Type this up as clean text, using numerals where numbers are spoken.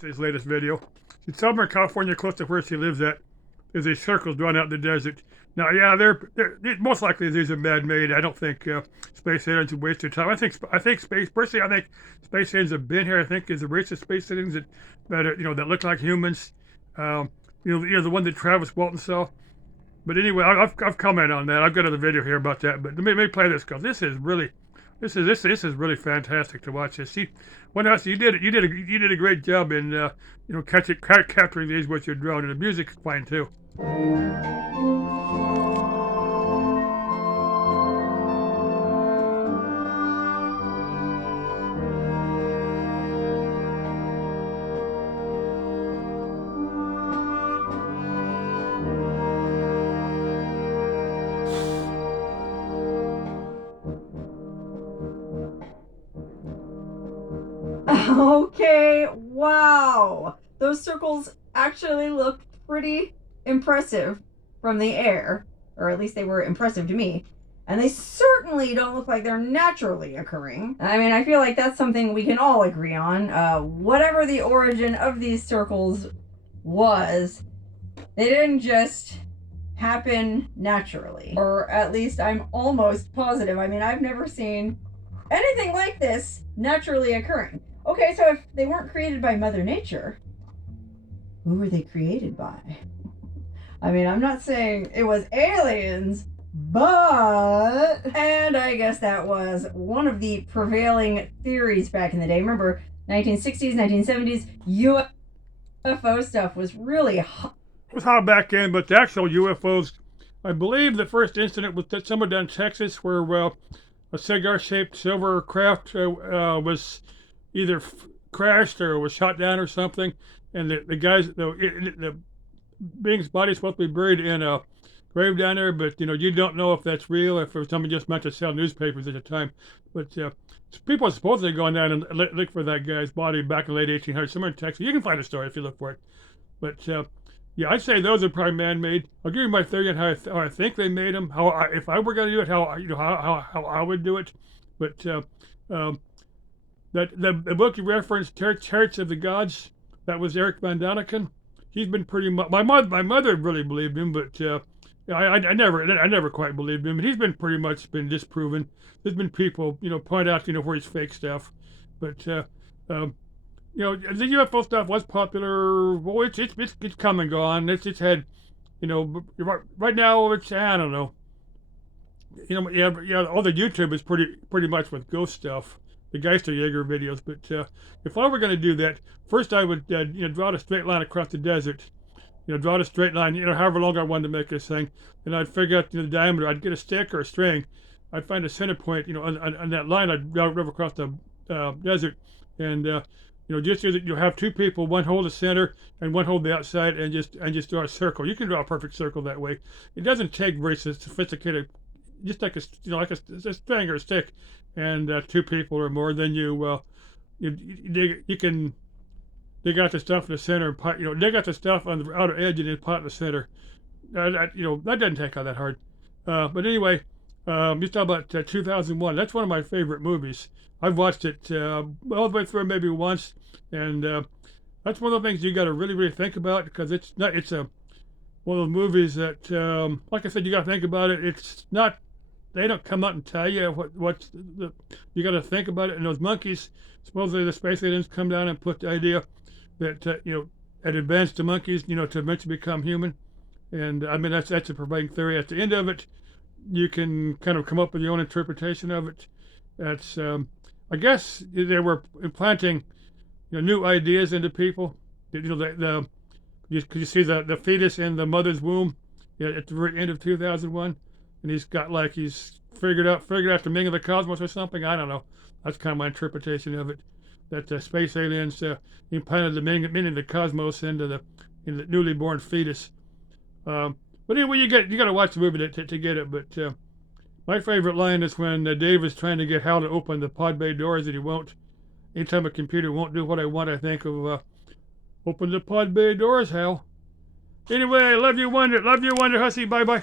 His latest video. In Southern California, close to where she lives at, there's these circles drawn out in the desert. Now, yeah, they're most likely these are man-made. I don't think space aliens would waste their time. I think space aliens have been here. I think is a race of space aliens that are, that look like humans. Um, the one that Travis Walton saw. But anyway, I've commented on that. I've got another video here about that. But let me play this because this is really fantastic to watch. This. See, Wounder Hussy, you did a great job in capturing these with your drone, and the music's fine too. Okay, wow. Those circles actually look pretty impressive from the air, or at least they were impressive to me. And they certainly don't look like they're naturally occurring. I mean, I feel like that's something we can all agree on. Whatever the origin of these circles was, they didn't just happen naturally. Or at least I'm almost positive. I mean, I've never seen anything like this naturally occurring. Okay, so if they weren't created by Mother Nature, who were they created by? I mean, I'm not saying it was aliens, but... And I guess that was one of the prevailing theories back in the day. Remember, 1960s, 1970s, UFO stuff was really hot. It was hot back then, but the actual UFOs, I believe the first incident was somewhere down in Texas where a cigar-shaped silver craft was either crashed or was shot down or something, and the being's body is supposed to be buried in a grave down there, but you don't know if that's real, if it was somebody just meant to sell newspapers at the time. But people are supposedly going down and look for that guy's body back in the late 1800s, somewhere in Texas. You can find a story if you look for it. But yeah, I'd say those are probably man-made. I'll give you my theory on how I think they made them. If I were going to do it, how I would do it. But that the book you referenced, Chariots of the Gods, that was Eric Von Daniken. He's been pretty much my mother really believed him, but I never quite believed him. He's been pretty much been disproven. There's been people point out where he's fake stuff, but the UFO stuff was popular. Well, it's come and gone. It's had right now it's, I don't know. All the YouTube is pretty much with ghost stuff, the Geisterjäger videos. But if I were going to do that, first I would draw a straight line across the desert. Draw a straight line, however long I wanted to make this thing, and I'd figure out the diameter. I'd get a stick or a string. I'd find a center point, on that line. I'd drive across the desert, and just so that you have two people, one hold the center and one hold the outside, and just draw a circle. You can draw a perfect circle that way. It doesn't take very sophisticated. Just like a string or a stick, and two people or more. Then you can dig out the stuff in the center and pot. Dig out the stuff on the outer edge and then pot in the center. That doesn't take all that hard. But anyway, just talk about 2001. That's one of my favorite movies. I've watched it all the way through maybe once, and that's one of the things you got to really think about, because it's one of those movies that, like I said, you got to think about it. It's not. They don't come out and tell you you got to think about it. And those monkeys, supposedly the space aliens come down and put the idea that had advanced the monkeys, to eventually become human. And I mean that's a prevailing theory. At the end of it, you can kind of come up with your own interpretation of it. That's I guess they were implanting new ideas into people. You see the fetus in the mother's womb at the very end of 2001. And he's figured out the meaning of the cosmos or something. I don't know. That's kind of my interpretation of it. That space aliens implanted the meaning of the cosmos into the newly born fetus. But anyway, you got to watch the movie to get it. But my favorite line is when Dave is trying to get Hal to open the pod bay doors, and he won't. Anytime a computer won't do what I want, I think of open the pod bay doors, Hal. Anyway, love you, Wounder Hussy. Bye bye.